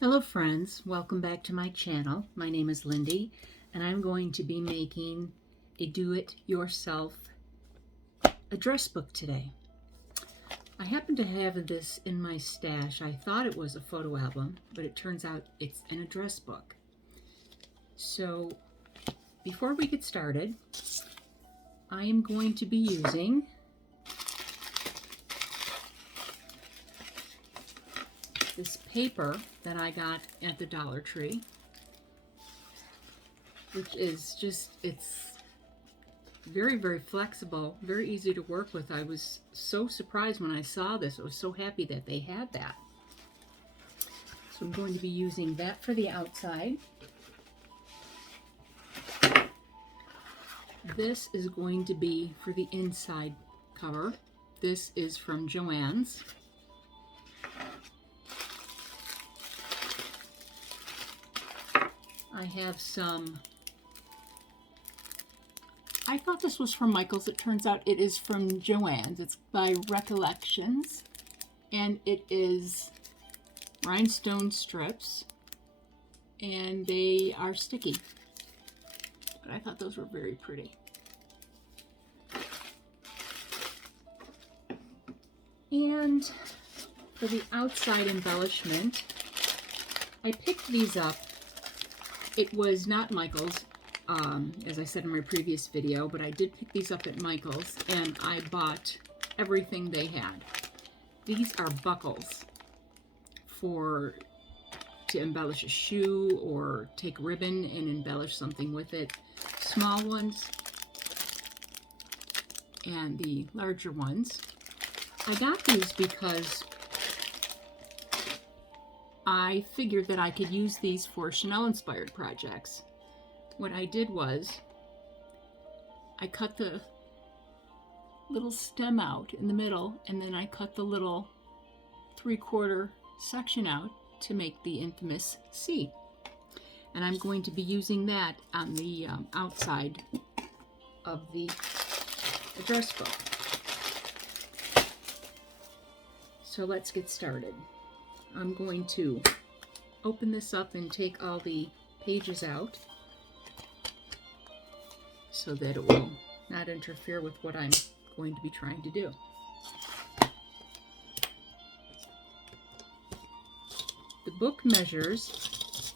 Hello friends, welcome back to my channel. My name is Lindy and I'm going to be making a do-it-yourself address book today. I happen to have this in my stash. I thought it was a photo album, but it turns out it's an address book. So before we get started, I am going to be using this paper that I got at the Dollar Tree, which is it's very, very flexible, very easy to work with. I was so surprised when I saw this. I was so happy that they had that. So I'm going to be using that for the outside. This is going to be for the inside cover. This is from Joann's. I have some, I thought this was from Michael's. It turns out it is from Joann's. It's by Recollections, and it is rhinestone strips, and they are sticky. But I thought those were very pretty. And for the outside embellishment, I picked these up. It was not Michael's, as I said in my previous video, but I did pick these up at Michael's, and I bought everything they had. These are buckles to embellish a shoe or take ribbon and embellish something with it. Small ones and the larger ones. I got these because I figured that I could use these for Chanel-inspired projects. What I did was I cut the little stem out in the middle, and then I cut the little 3/4 section out to make the infamous C. And I'm going to be using that on the outside of the address book. So let's get started. I'm going to open this up and take all the pages out so that it will not interfere with what I'm going to be trying to do. The book measures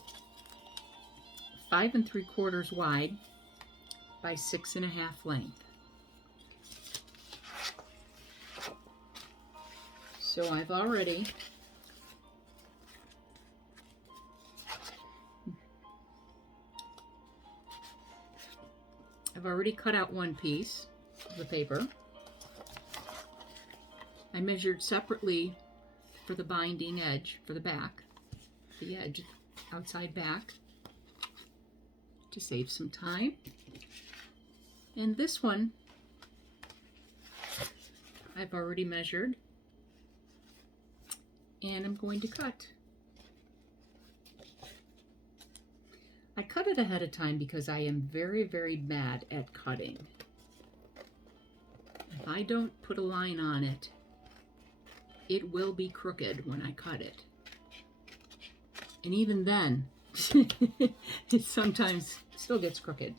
5 3/4 wide by 6 1/2 length. So I've already cut out one piece of the paper. I measured separately for the binding edge, for the back, the edge, outside back, to save some time. And this one I've already measured, and I'm going to cut. I cut it ahead of time because I am very, very bad at cutting. If I don't put a line on it, it will be crooked when I cut it. And even then, it sometimes still gets crooked.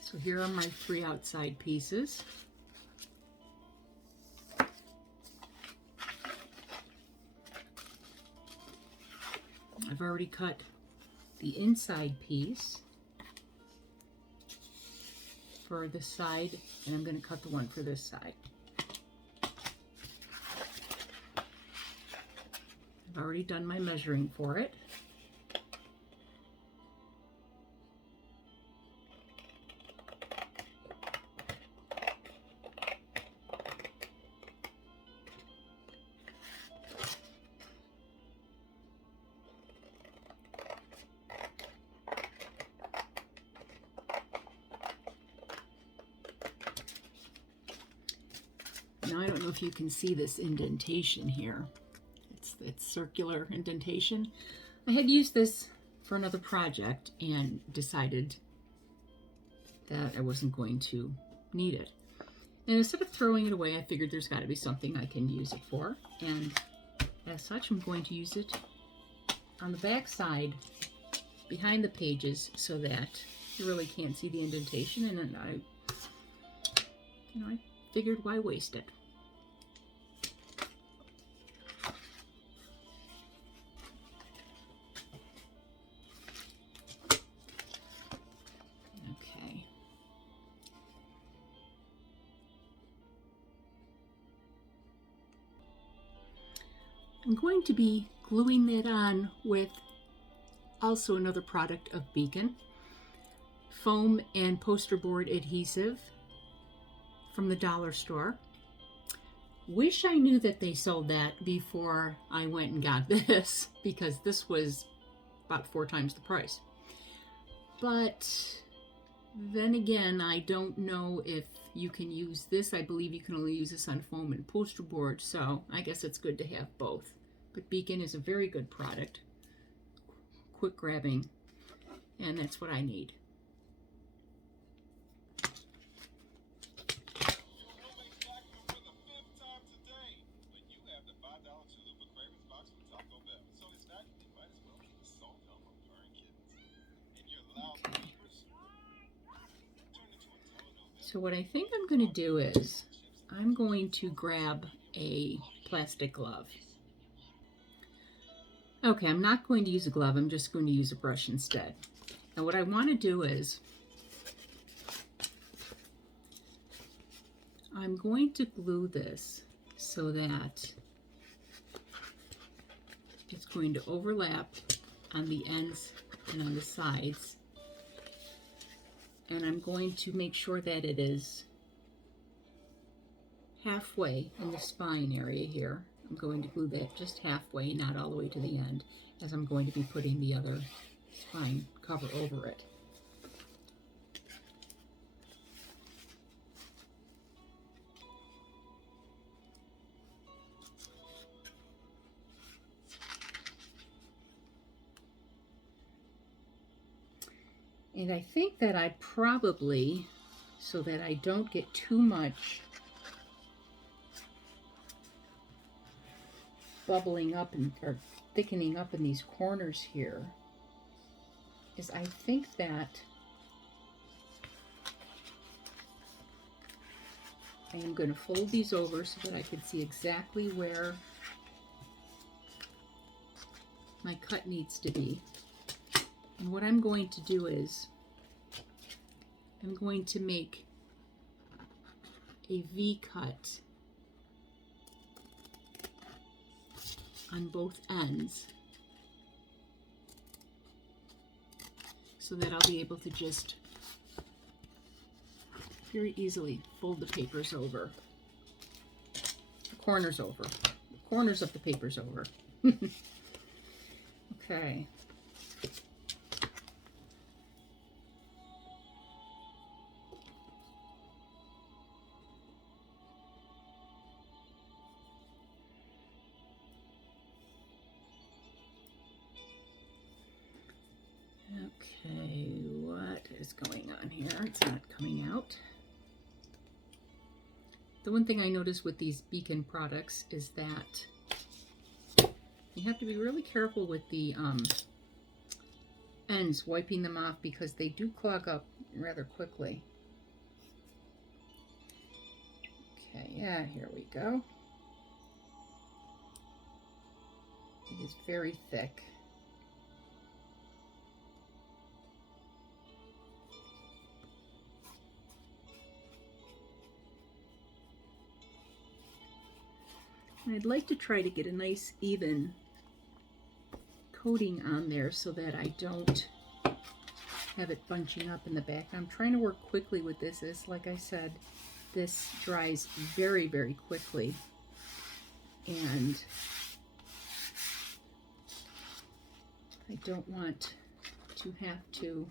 So here are my 3 outside pieces. I've already cut the inside piece for this side, and I'm going to cut the one for this side. I've already done my measuring for it. Now I don't know if you can see this indentation here. It's its circular indentation. I had used this for another project and decided that I wasn't going to need it. And instead of throwing it away, I figured there's got to be something I can use it for. And as such, I'm going to use it on the back side behind the pages so that you really can't see the indentation. And then I figured why waste it. Okay. I'm going to be gluing that on with also another product of Beacon, foam and poster board adhesive from the dollar store. Wish I knew that they sold that before I went and got this, because this was about 4 times the price. But then again, I don't know if you can use this. I believe you can only use this on foam and poster board, so I guess it's good to have both. But Beacon is a very good product, quick grabbing, and that's what I need. So what I think I'm going to do is I'm going to grab a plastic glove. Okay, I'm not going to use a glove. I'm just going to use a brush instead. And what I want to do is I'm going to glue this so that it's going to overlap on the ends and on the sides. And I'm going to make sure that it is halfway in the spine area here. I'm going to glue that just halfway, not all the way to the end, as I'm going to be putting the other spine cover over it. And I think that I probably, so that I don't get too much bubbling up or thickening up in these corners here, is I think that I am going to fold these over so that I can see exactly where my cut needs to be. And what I'm going to do is I'm going to make a V cut on both ends so that I'll be able to just very easily fold the papers over, the corners over, the corners of the papers over. Okay. Okay, what is going on here? It's not coming out. The one thing I noticed with these Beacon products is that you have to be really careful with the ends, wiping them off, because they do clog up rather quickly. Okay, yeah, here we go. It is very thick. I'd like to try to get a nice even coating on there so that I don't have it bunching up in the back. I'm trying to work quickly with this, as like I said, this dries very, very quickly. And I don't want to have to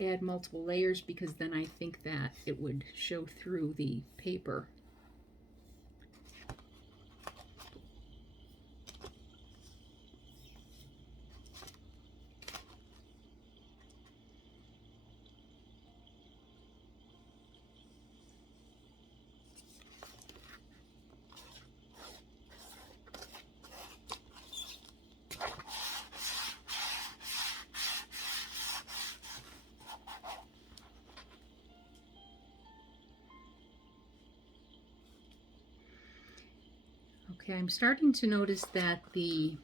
add multiple layers, because then I think that it would show through the paper. Okay, I'm starting to notice that the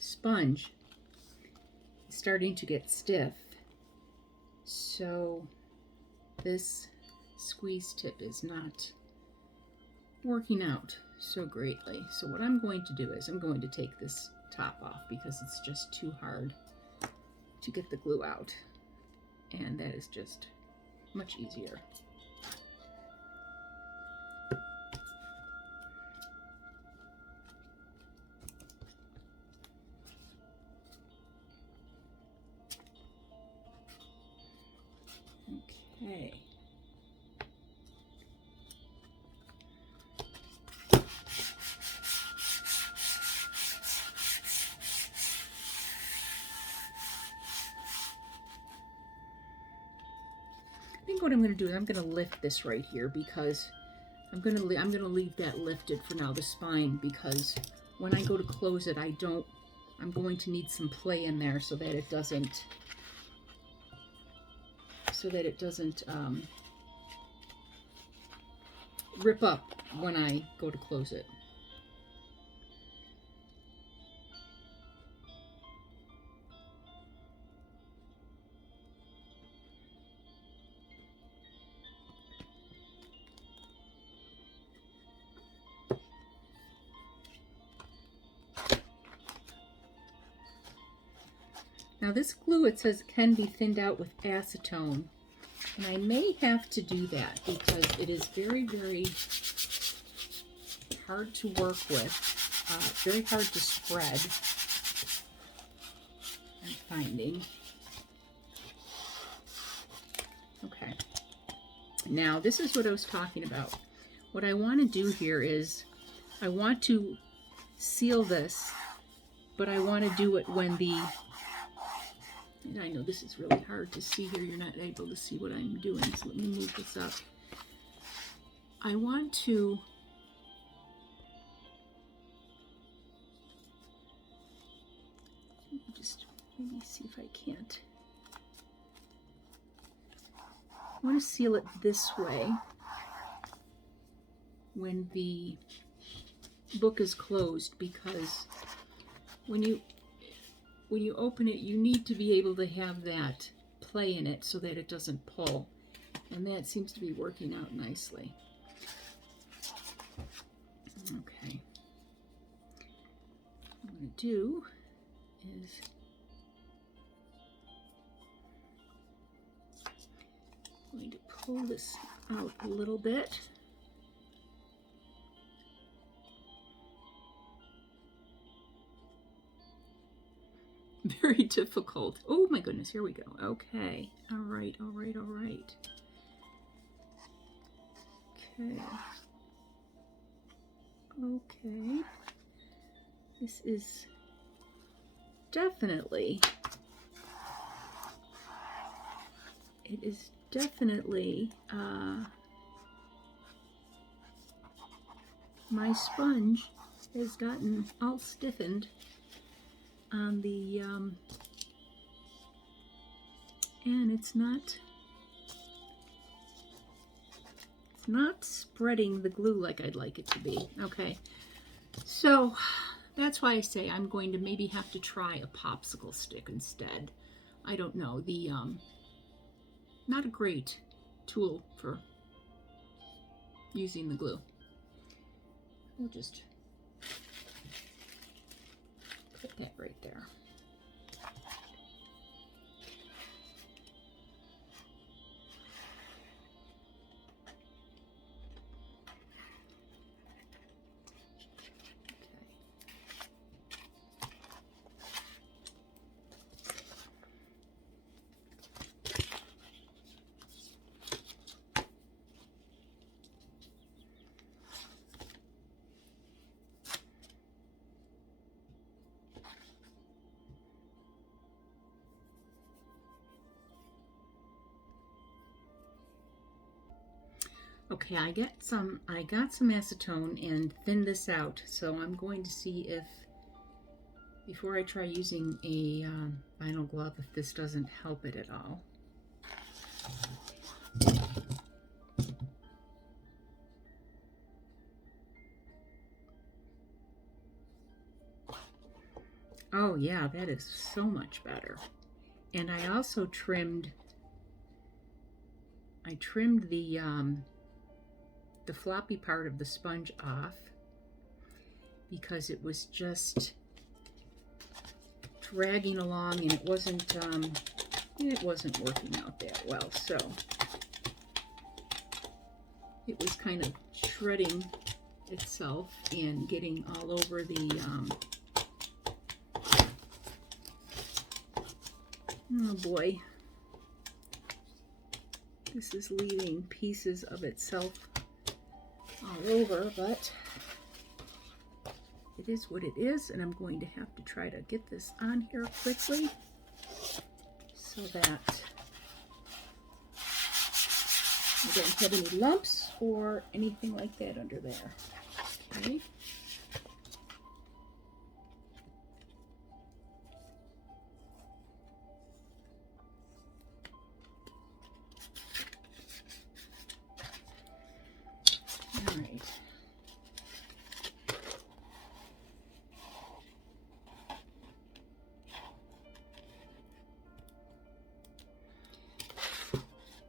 sponge is starting to get stiff. So this squeeze tip is not working out so greatly. So what I'm going to do is I'm going to take this top off because it's just too hard to get the glue out. And that is just much easier. Okay. I think what I'm going to do is I'm going to lift this right here because I'm going to leave that lifted for now, the spine, because when I go to close it, I'm going to need some play in there so that it doesn't rip up when I go to close it. Now this glue, it says, can be thinned out with acetone. And I may have to do that because it is very, very hard to work with, very hard to spread, I'm finding. Okay. Now this is what I was talking about. What I want to do here is I want to seal this, but I want to do it when and I know this is really hard to see here. You're not able to see what I'm doing, so let me move this up. I want to just maybe see if I can't. I want to seal it this way when the book is closed, because when you open it, you need to be able to have that play in it so that it doesn't pull. And that seems to be working out nicely. Okay. What I'm going to do is I'm going to pull this out a little bit. Very difficult. Oh my goodness, here we go. Okay. All right, all right, all right. Okay. Okay. This is definitely, it is definitely, my sponge has gotten all stiffened on the, and it's not spreading the glue like I'd like it to be. Okay, so that's why I say I'm going to maybe have to try a popsicle stick instead. I don't know, the not a great tool for using the glue. We'll just put that right there. Okay, I got some acetone and thinned this out, so I'm going to see if, before I try using a vinyl glove, if this doesn't help it at all. Oh yeah, that is so much better. And I also trimmed the floppy part of the sponge off because it was just dragging along and it wasn't working out that well. So it was kind of shredding itself and getting all over the oh boy, this is leaving pieces of itself all over, but it is what it is, and I'm going to have to try to get this on here quickly so that I don't have any lumps or anything like that under there. Okay. All right.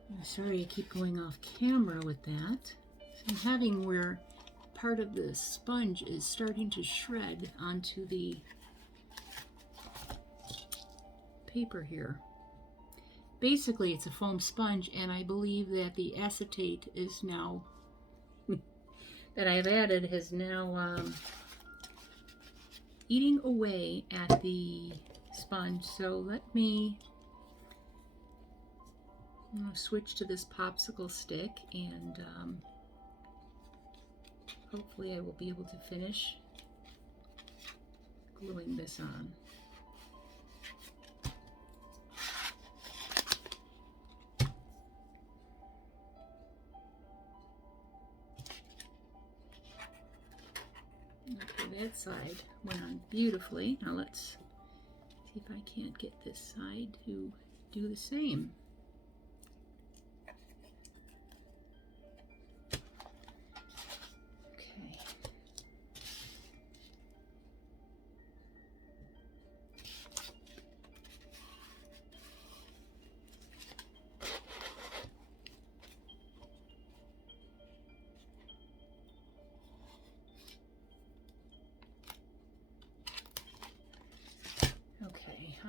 I'm sorry I keep going off camera with that. So I'm having where part of the sponge is starting to shred onto the paper here. Basically, it's a foam sponge, and I believe that the acetate is now that I've added has now eating away at the sponge. So let me switch to this popsicle stick, and hopefully I will be able to finish gluing this on. Okay, that side went on beautifully. Now let's see if I can't get this side to do the same.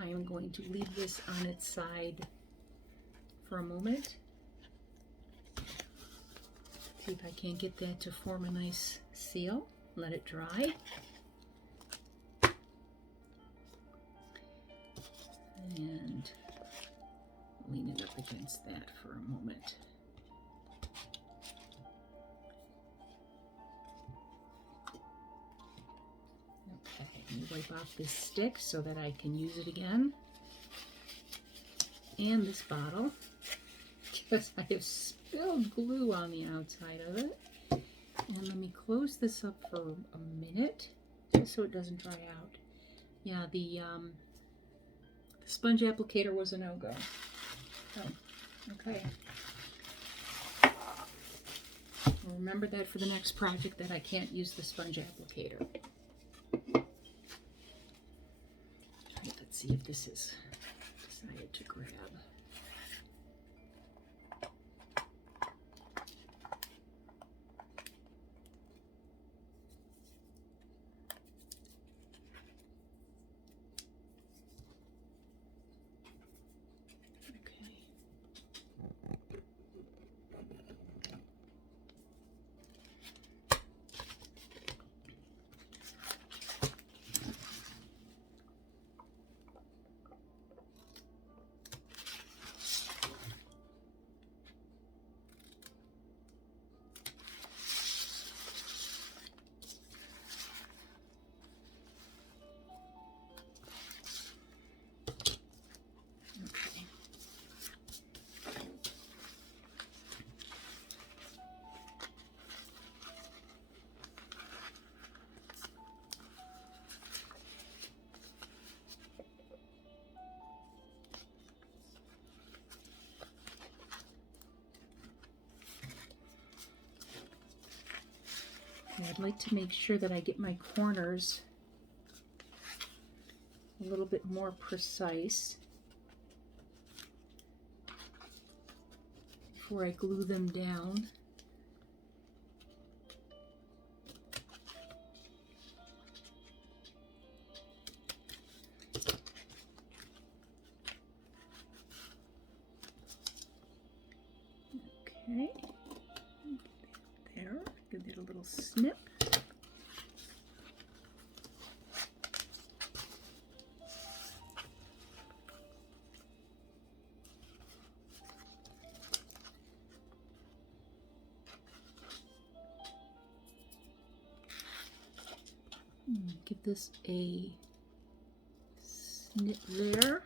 I am going to leave this on its side for a moment. See if I can't get that to form a nice seal. Let it dry. And lean it up against that for a moment. Let me wipe off this stick so that I can use it again. And this bottle, because I have spilled glue on the outside of it. And let me close this up for a minute, just so it doesn't dry out. Yeah, the sponge applicator was a no-go. Oh, okay. I'll remember that for the next project, that I can't use the sponge applicator. Let's see if this is decided to grab. I'd like to make sure that I get my corners a little bit more precise before I glue them down. Okay, there, give it a little snip. Give this a snip there.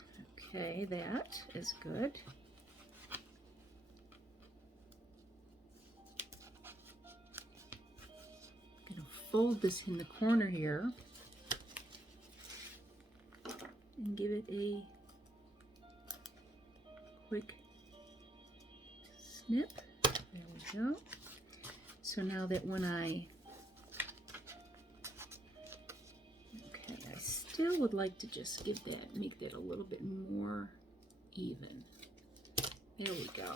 Okay, that is good. I'm going to fold this in the corner here and give it a quick snip. There we go. So now that when I still would like to just give that, make that a little bit more even. There we go.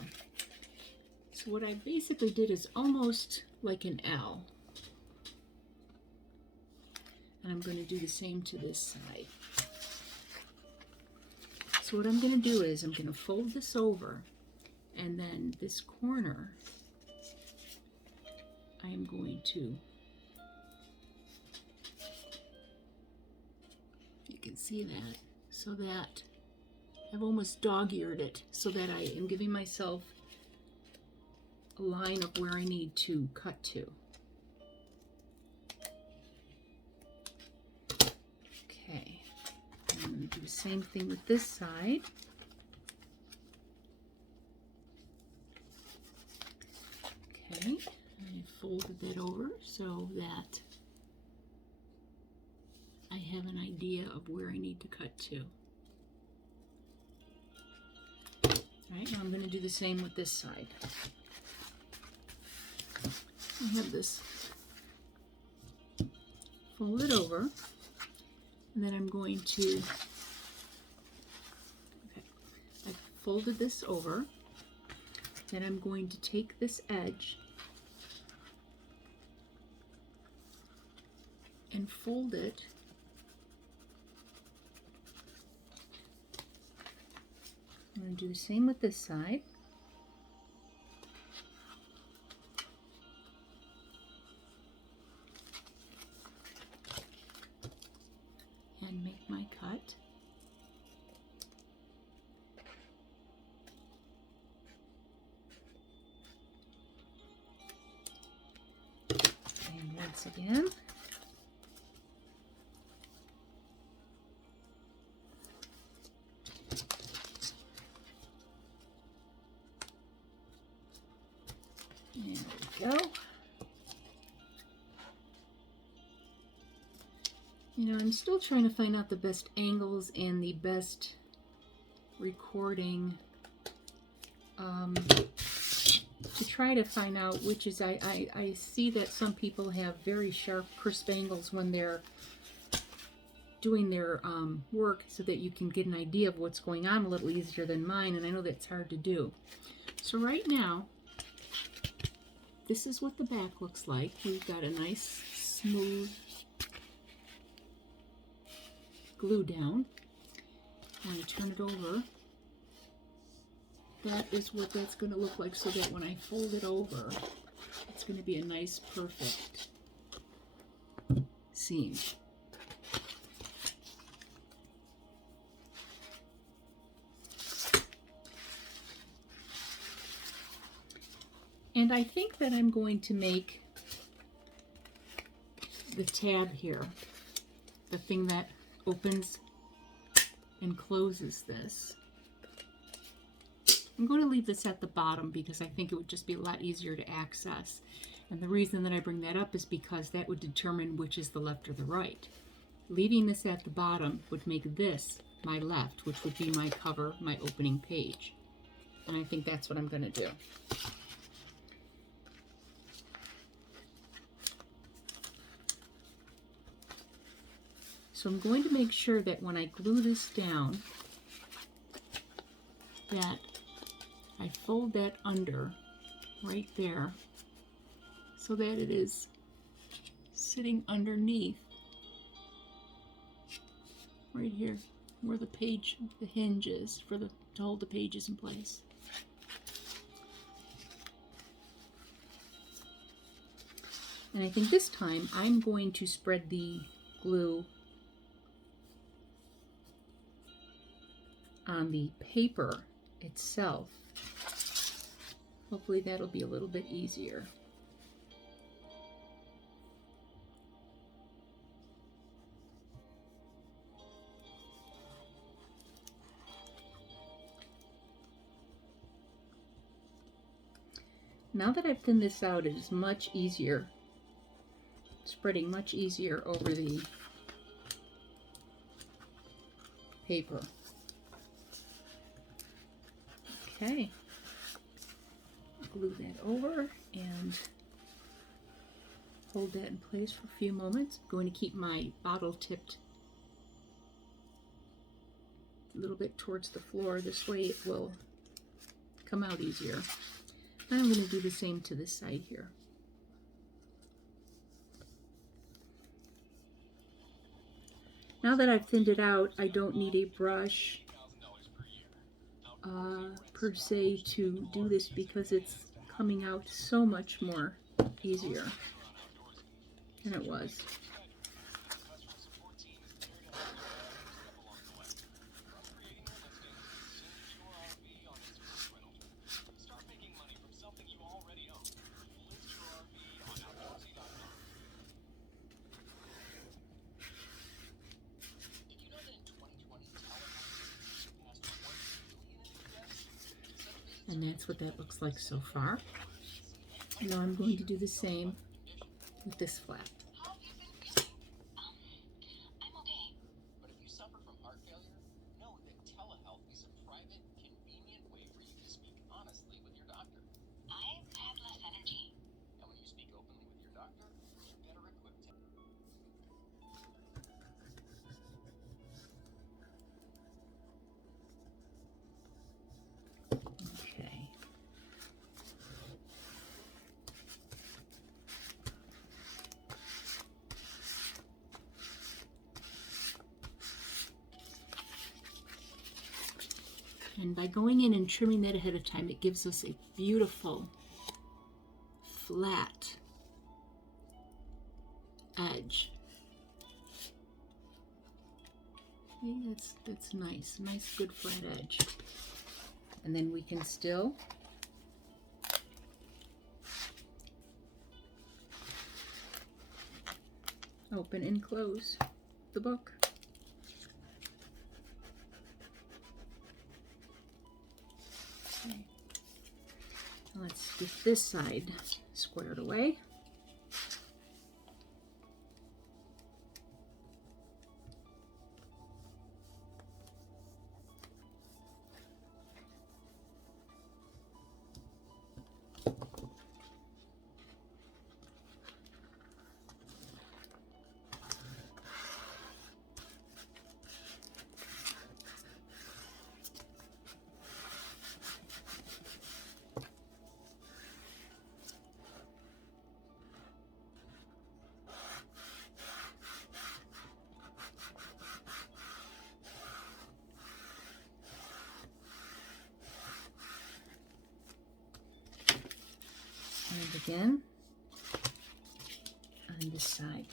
So what I basically did is almost like an L. And I'm going to do the same to this side. So what I'm going to do is I'm going to fold this over, and then this corner I am going to, you can see that, so that I've almost dog-eared it so that I am giving myself a line of where I need to cut to. Okay, I'm going to do the same thing with this side. Okay, I folded that over so that I have an idea of where I need to cut to. All right, now I'm going to do the same with this side. I have this folded over, and then I'm going to, I've folded this over, then I'm going to take this edge and fold it I'm going to do the same with this side. And make my cut. And once again, there we go. You know, I'm still trying to find out the best angles and the best recording to try to find out which is, I see that some people have very sharp, crisp angles when they're doing their work so that you can get an idea of what's going on a little easier than mine, and I know that's hard to do. So right now, this is what the back looks like. We've got a nice, smooth glue down. When I turn it over, that is what that's going to look like, so that when I fold it over, it's going to be a nice, perfect seam. And I think that I'm going to make the tab here, the thing that opens and closes this. I'm going to leave this at the bottom because I think it would just be a lot easier to access. And the reason that I bring that up is because that would determine which is the left or the right. Leaving this at the bottom would make this my left, which would be my cover, my opening page. And I think that's what I'm going to do. So I'm going to make sure that when I glue this down, that I fold that under right there so that it is sitting underneath right here where the hinge is to hold the pages in place. And I think this time I'm going to spread the glue on the paper itself. Hopefully that'll be a little bit easier. Now that I've thinned this out, it is much easier, spreading much easier over the paper. Okay, glue that over and hold that in place for a few moments. I'm going to keep my bottle tipped a little bit towards the floor. This way it will come out easier. And I'm going to do the same to this side here. Now that I've thinned it out, I don't need a brush per se to do this because it's coming out so much more easier than it was. And that's what that looks like so far. Now I'm going to do the same with this flap. I'm okay. But if you suffer from heart failure, know that telehealth is a private, convenient way for you to speak honestly with your doctor. I've had less energy. And when you speak openly with your doctor, you're better equipped to... Okay. And by going in and trimming that ahead of time, it gives us a beautiful flat edge. Okay, that's nice. Nice, good flat edge. And then we can still open and close the book. Okay. Now let's get this side squared away. And again on this side.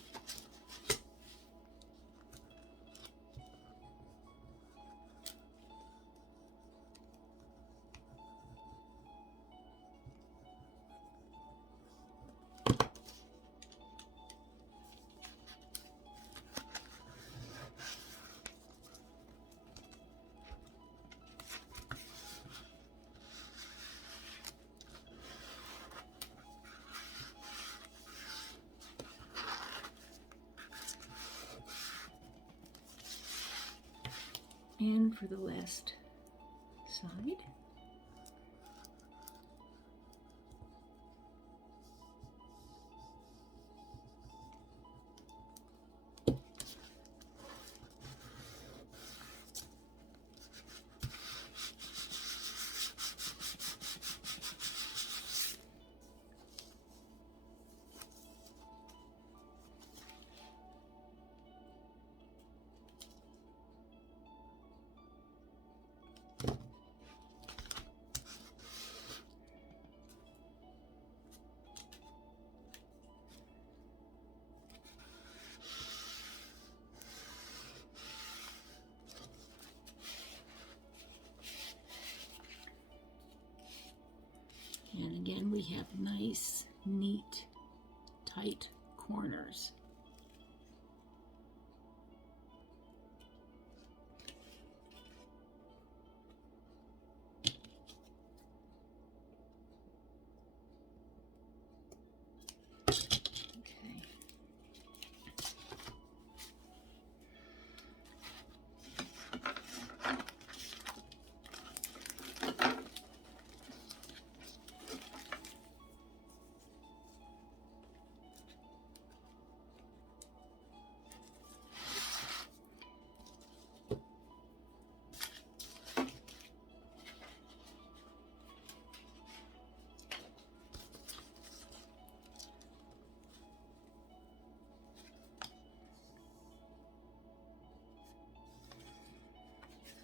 And for the last side. have nice, neat, tight corners.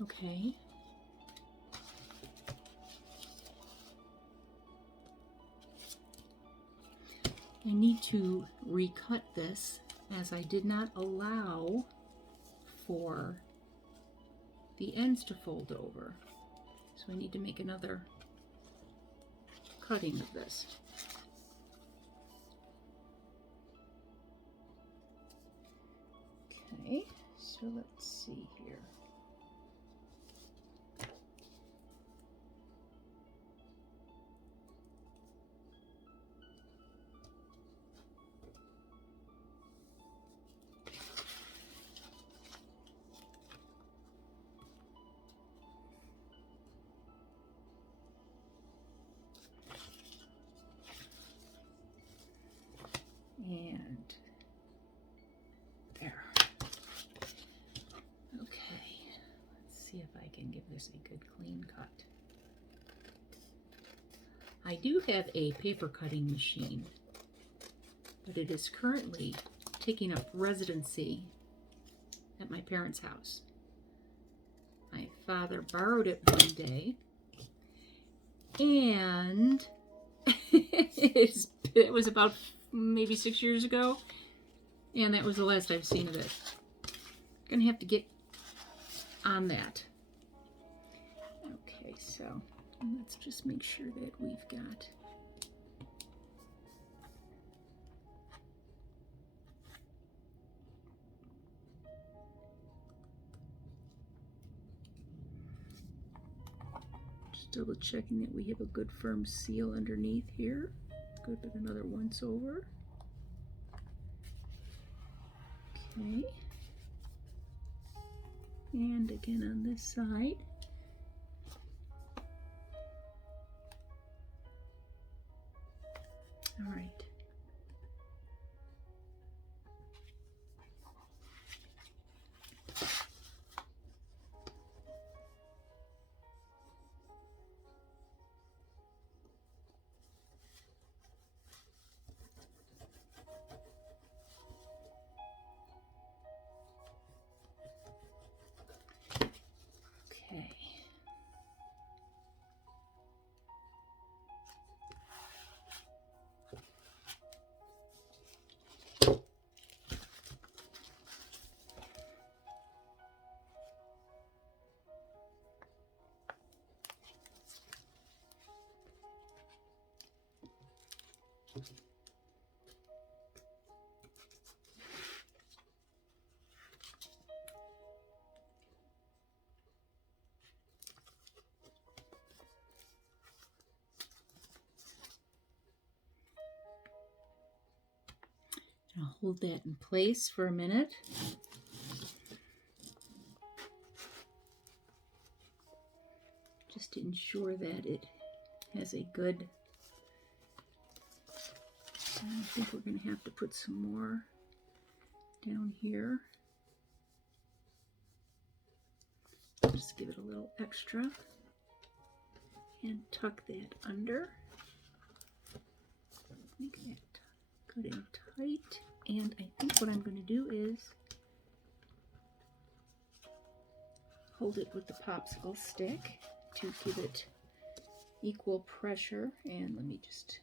Okay. I need to recut this as I did not allow for the ends to fold over. So I need to make another cutting of this. Okay, so let's see here. And there. Okay, let's see if I can give this a good clean cut. I do have a paper cutting machine, but it is currently taking up residency at my parents' house. My father borrowed it one day, and it was about maybe 6 years ago, and that was the last I've seen of it. Gonna have to get on that. Okay, so let's just make sure that we've got just double checking that we have a good firm seal underneath here. Good, but another once over. Okay. And again on this side. All right. Okay. I'll hold that in place for a minute. Just to ensure that it has a good... I think we're going to have to put some more down here. Just give it a little extra. And tuck that under. Make that good and tight. And I think what I'm going to do is hold it with the popsicle stick to give it equal pressure. And let me just...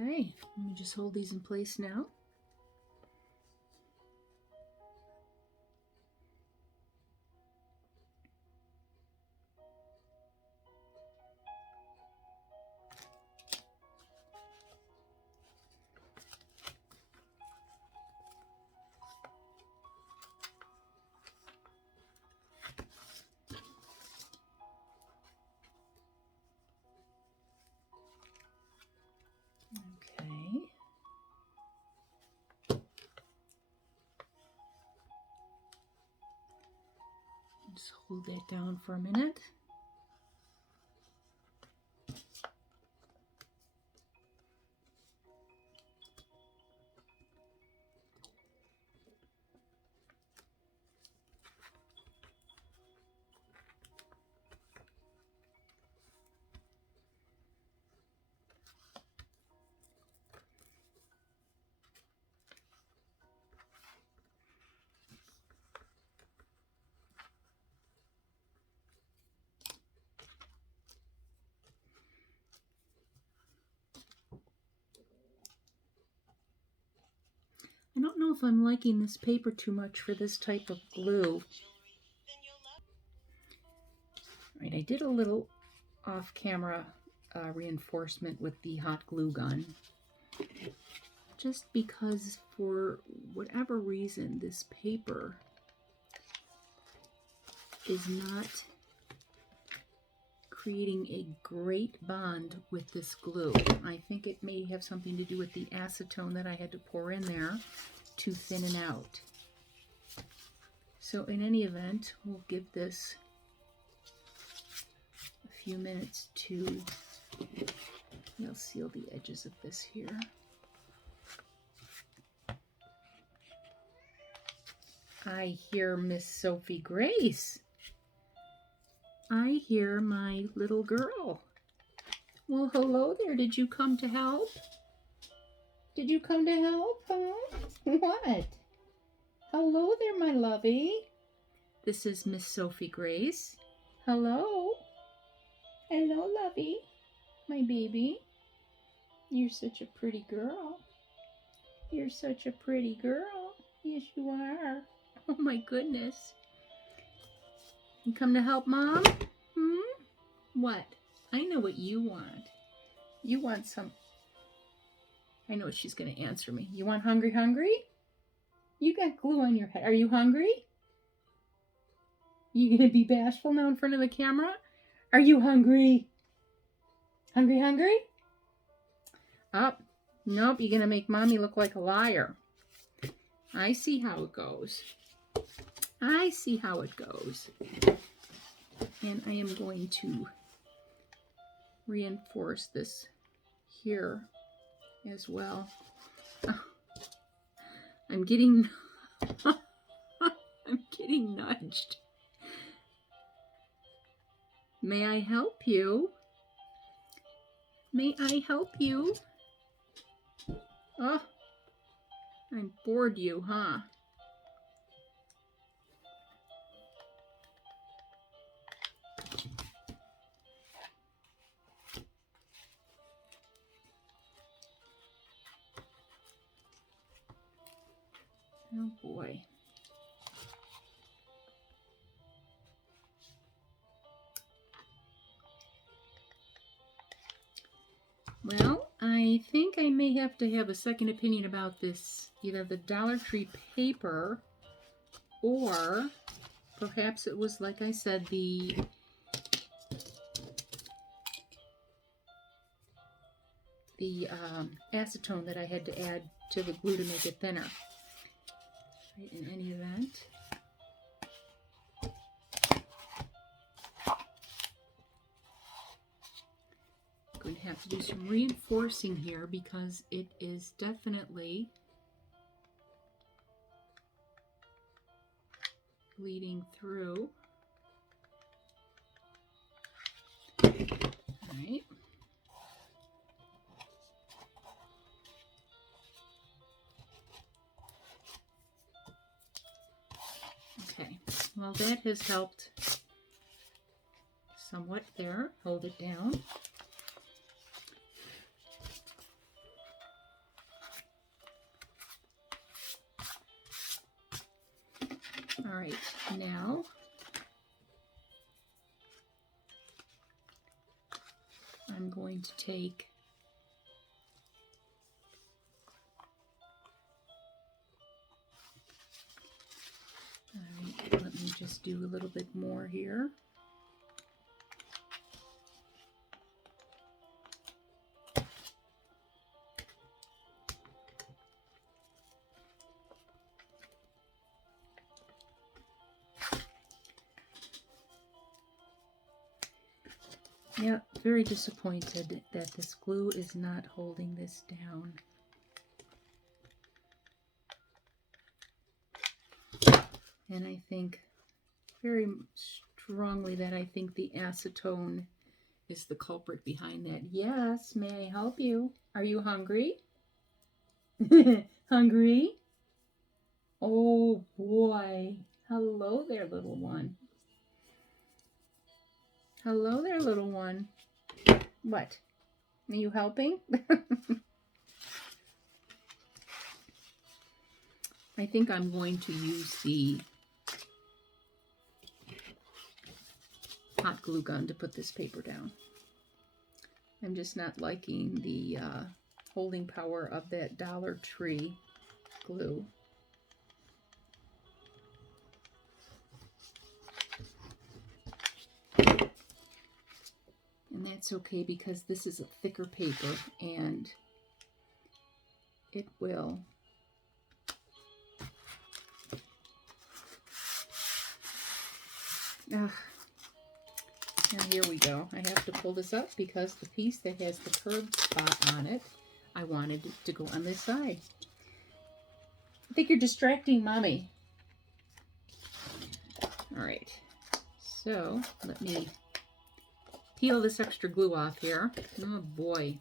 Okay, let me just hold these in place now. Okay. Just hold that down for a minute. I don't know if I'm liking this paper too much for this type of glue. Right, I did a little off-camera reinforcement with the hot glue gun. Just because for whatever reason this paper is not creating a great bond with this glue. I think it may have something to do with the acetone that I had to pour in there to thin it out. So in any event, we'll give this a few minutes to, I'll seal the edges of this here. I hear Miss Sophie Grace. I hear my little girl. Well, hello there. Did you come to help? Did you come to help, huh? What? Hello there, my lovey. This is Miss Sophie Grace. Hello. Hello, lovey. My baby. You're such a pretty girl. You're such a pretty girl. Yes, you are. Oh, my goodness. You come to help Mom? What? I know what you want. You want some... I know she's going to answer me. You want hungry? You got glue on your head. Are you hungry? You going to be bashful now in front of the camera? Are you hungry? Hungry? Oh, nope. You're going to make Mommy look like a liar. I see how it goes. I see how it goes. And I am going to reinforce this here as well. I'm getting I'm getting nudged. May I help you? May I help you? Oh, I bored you, huh? Oh boy. Well, I think I may have to have a second opinion about this, either the Dollar Tree paper or perhaps it was, like I said, the acetone that I had to add to the glue to make it thinner. Right, in any event. I'm going to have to do some reinforcing here because it is definitely bleeding through. All right. Okay, well that has helped somewhat there. Hold it down. All right, now I'm going to take let me just do a little bit more here. Yeah, very disappointed that this glue is not holding this down. And I think very strongly that I think the acetone is the culprit behind that. Yes, may I help you? Are you hungry? Hungry? Oh boy. Hello there, little one. Hello there, little one. What? Are you helping? I think I'm going to use the hot glue gun to put this paper down. I'm just not liking the holding power of that Dollar Tree glue. And that's okay because this is a thicker paper and it will now here we go. I have to pull this up because the piece that has the curved spot on it, I wanted it to go on this side. I think you're distracting Mommy. All right, so let me peel this extra glue off here. Oh boy.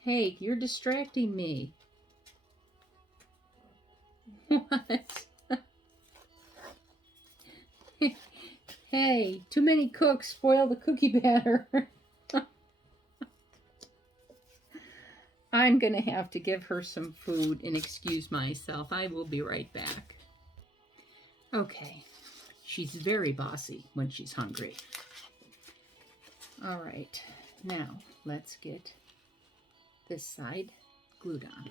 Hey, you're distracting me. What? Hey, too many cooks spoil the cookie batter. I'm going to have to give her some food and excuse myself. I will be right back. Okay, she's very bossy when she's hungry. All right, now let's get this side glued on.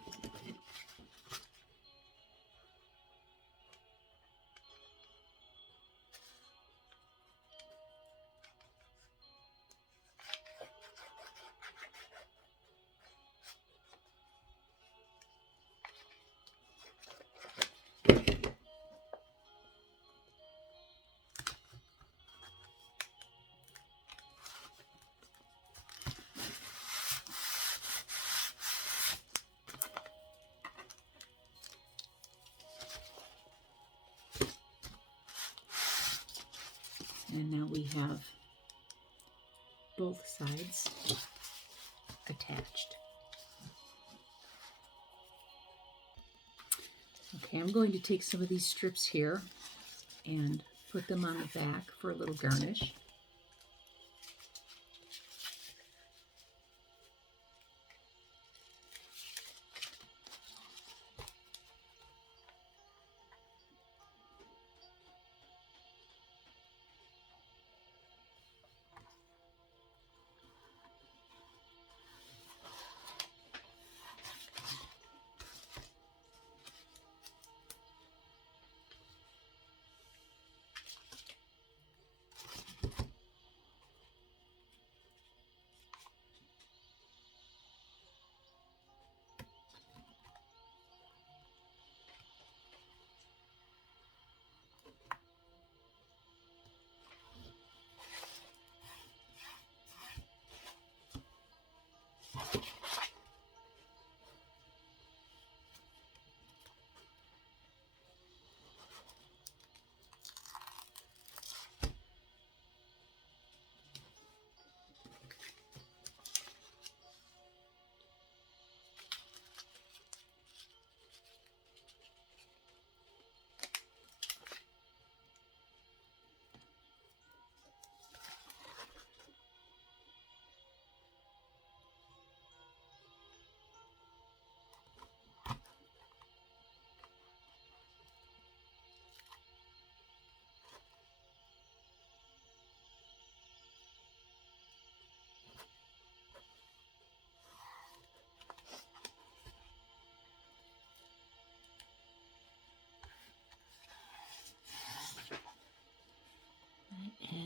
And now we have both sides attached. Okay, I'm going to take some of these strips here and put them on the back for a little garnish.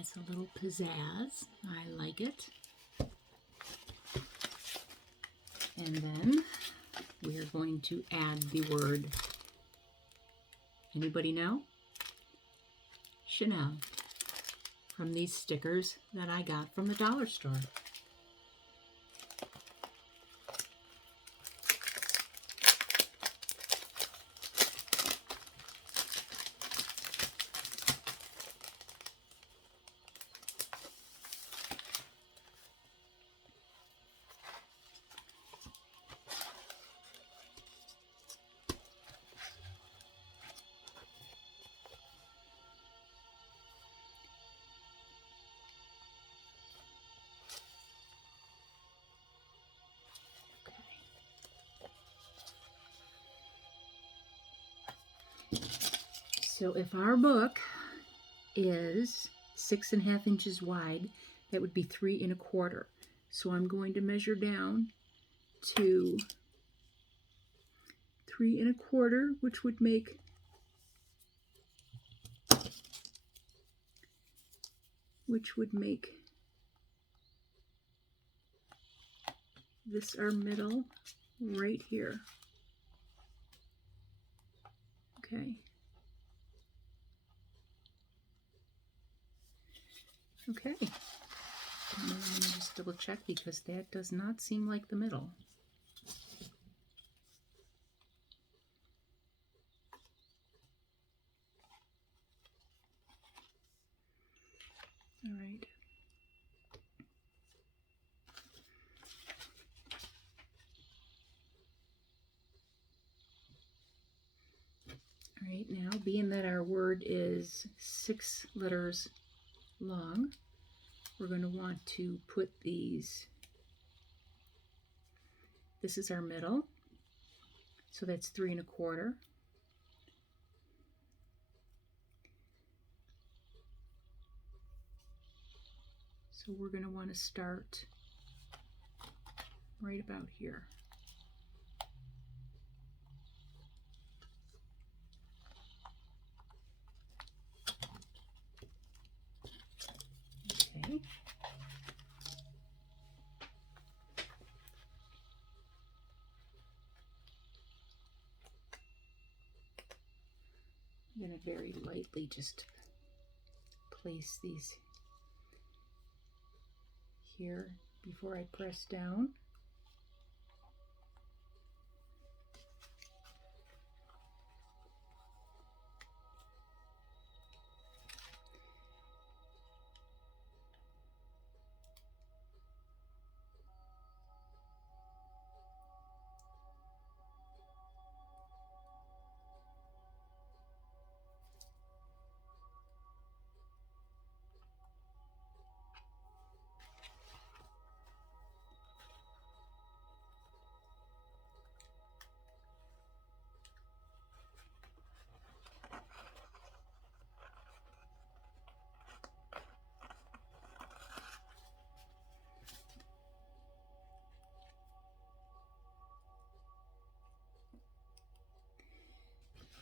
has a little pizzazz. I like it. And then we are going to add the word, anybody know? Chanel, from these stickers that I got from the dollar store. So if our book is 6.5 inches wide, that would be 3 1/4. So I'm going to measure down to 3 1/4, which would make this our middle right here. Okay. Okay. And then I'm going to just double check because that does not seem like the middle. All right. All right, now being that our word is 6 letters long, we're going to want to put these, this is our middle, so that's 3 1/4. So we're going to want to start right about here. Okay. I'm going to very lightly just place these here before I press down.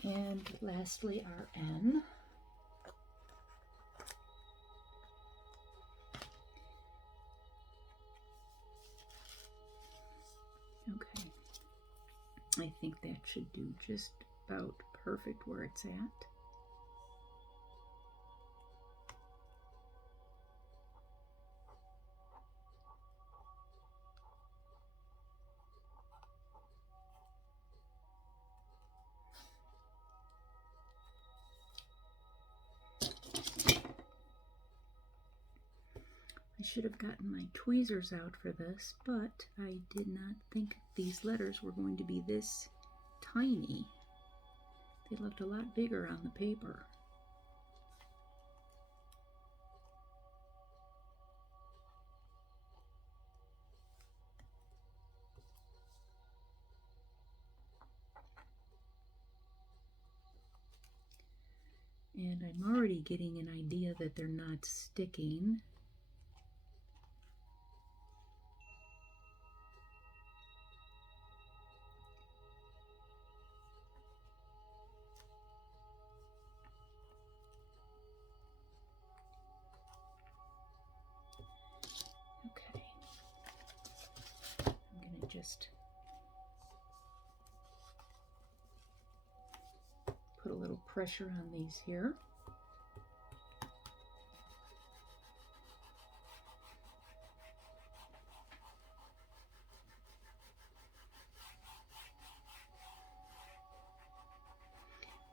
And lastly, our N. Okay. I think that should do just about perfect where it's at. I should have gotten my tweezers out for this, but I did not think these letters were going to be this tiny. They looked a lot bigger on the paper. And I'm already getting an idea that they're not sticking. just put a little pressure on these here.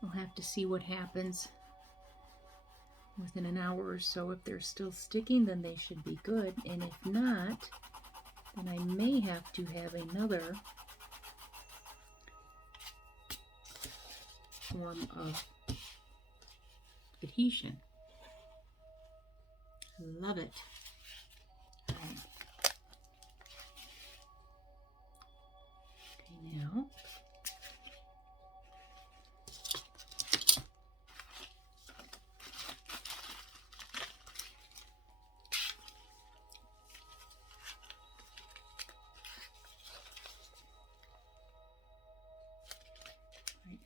We'll have to see what happens within an hour or so. If they're still sticking, then they should be good. And if not, then I may have to have another form of adhesion. Love it. Okay, now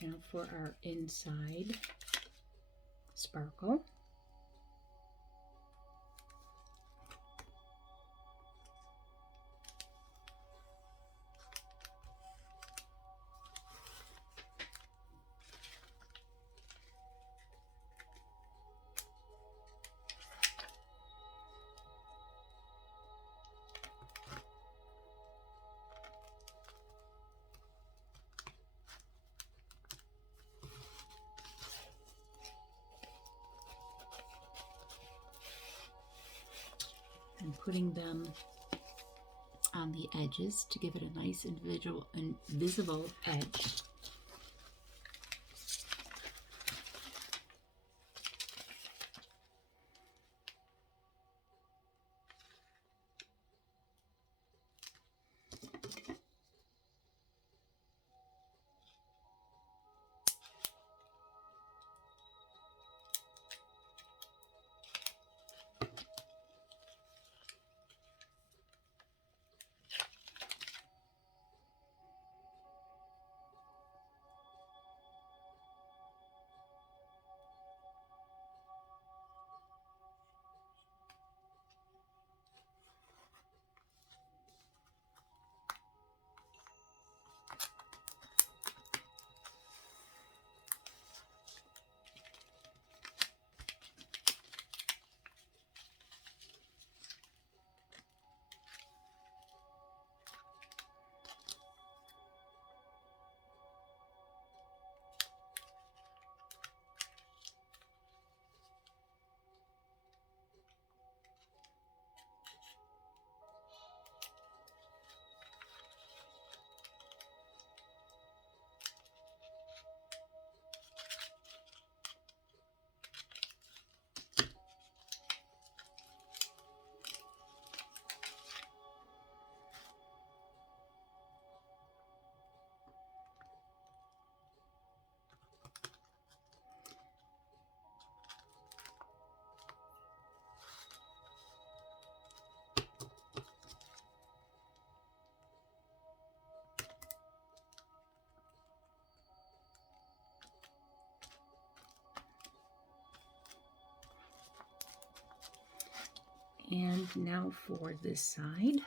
now for our inside sparkle. And putting them on the edges to give it a nice individual and visible edge. And now for this side.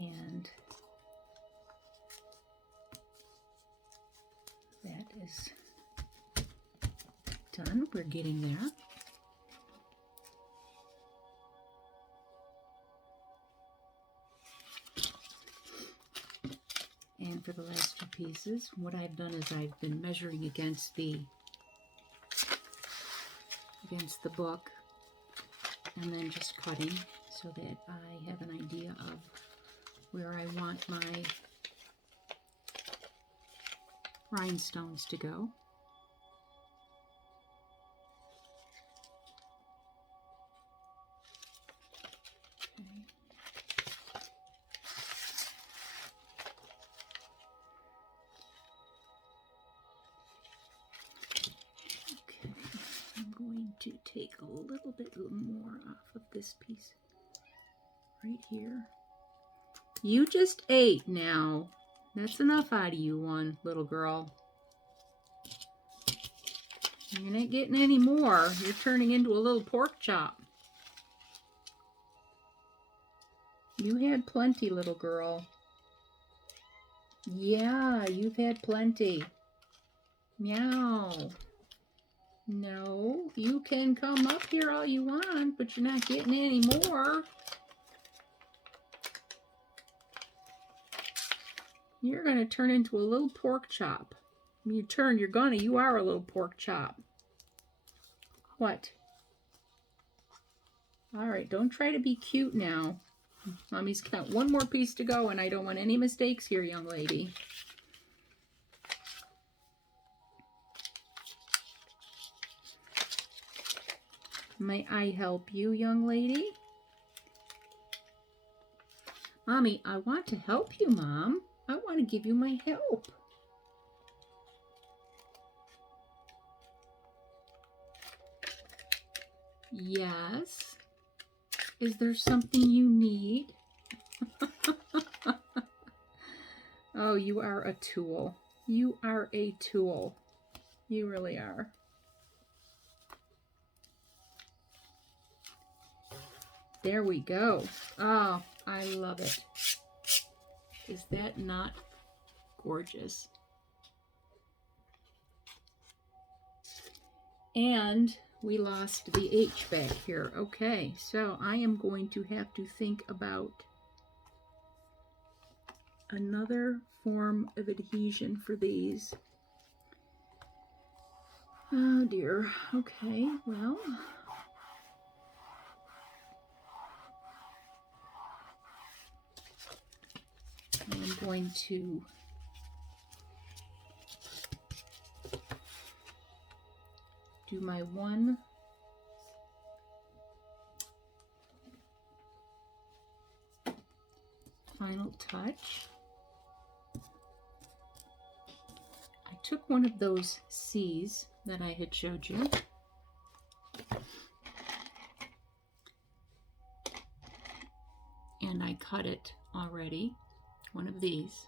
And that is done. We're getting there. And for the last two pieces, what I've done is I've been measuring against the book and then just cutting so that I have an idea of where I want my rhinestones to go. Okay, I'm going to take a little bit more off of this piece right here. You just ate now. That's enough out of you, one little girl. You're not getting any more. You're turning into a little pork chop. You had plenty, little girl. Yeah, you've had plenty. Meow. No, you can come up here all you want, but you're not getting any more. You're going to turn into a little pork chop. You are a little pork chop. What? All right, don't try to be cute now. Mommy's got one more piece to go, and I don't want any mistakes here, young lady. May I help you, young lady? Mommy, I want to help you, Mom. I want to give you my help. Yes. Is there something you need? Oh, you are a tool. You are a tool. You really are. There we go. Oh, I love it. Is that not gorgeous? And we lost the H back here. Okay, so I am going to have to think about another form of adhesion for these. Oh dear. Okay, well. I'm going to do my one final touch. I took one of those C's that I had showed you. And I cut it already. One of these,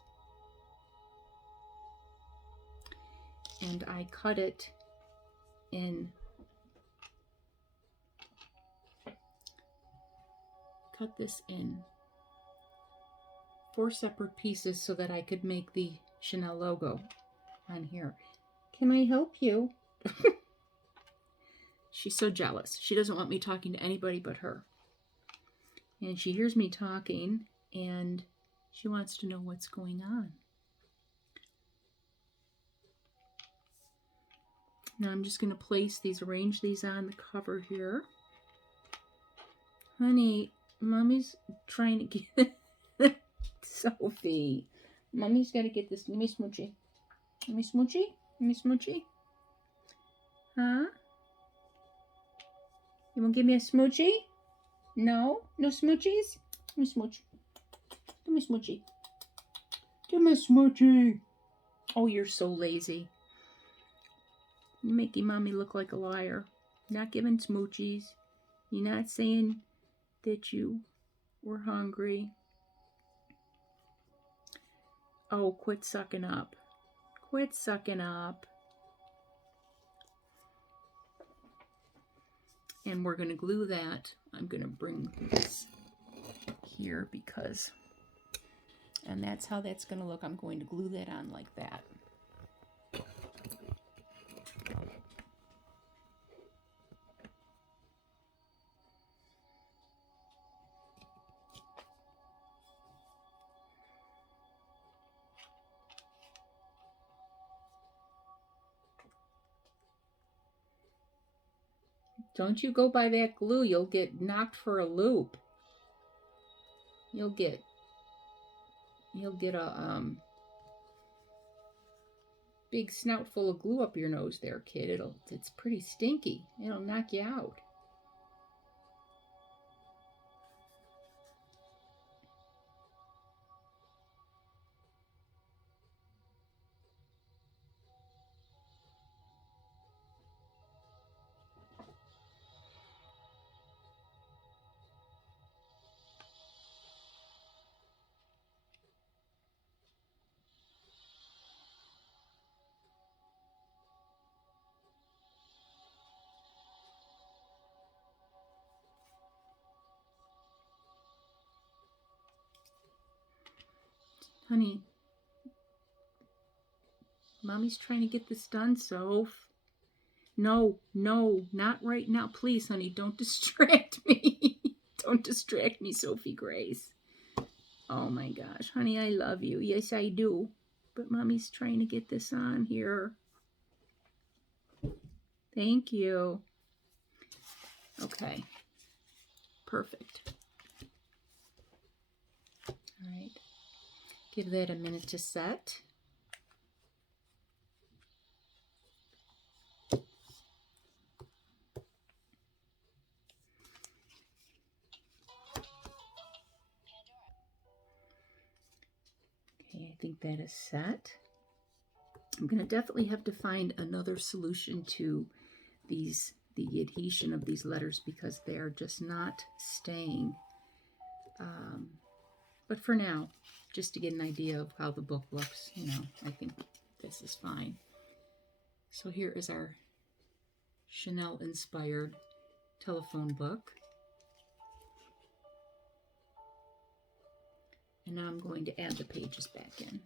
and I cut it in, cut this in 4 separate pieces so that I could make the Chanel logo on here. Can I help you? She's so jealous. She doesn't want me talking to anybody but her. And she hears me talking, and she wants to know what's going on. Now I'm just going to arrange these on the cover here. Honey, Mommy's trying to get Sophie. Mommy's got to get this. Give me smoochy. Give me smoochy. Give me smoochy. Huh? You won't give me a smoochy? No? No smoochies? Give me smooch. Give me smoochy. Give me smoochy. Oh, you're so lazy. You're making Mommy look like a liar. Not giving smoochies. You're not saying that you were hungry. Oh, quit sucking up. Quit sucking up. And we're going to glue that. I'm going to bring this here because... And that's how that's going to look. I'm going to glue that on like that. Don't you go by that glue. You'll get knocked for a loop. You'll get a big snout full of glue up your nose there, kid. It's pretty stinky. It'll knock you out. Honey, Mommy's trying to get this done, Soph. No, not right now. Please, honey, don't distract me. Don't distract me, Sophie Grace. Oh my gosh, honey, I love you. Yes, I do. But Mommy's trying to get this on here. Thank you. Okay. Perfect. All right. Give that a minute to set. Okay, I think that is set. I'm going to definitely have to find another solution to the adhesion of these letters because they are just not staying. But for now, just to get an idea of how the book looks, I think this is fine. So here is our Chanel-inspired telephone book. And now I'm going to add the pages back in.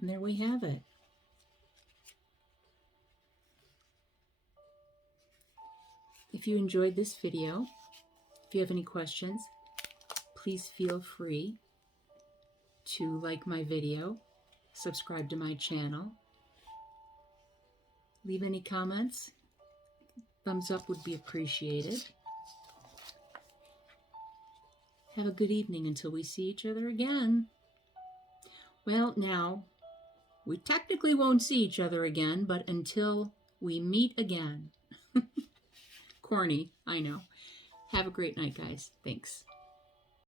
And there we have it. If you enjoyed this video, if you have any questions, please feel free to like my video, subscribe to my channel, leave any comments. Thumbs up would be appreciated. Have a good evening until we see each other again. Well, now, we technically won't see each other again, but until we meet again. Corny, I know. Have a great night, guys. Thanks.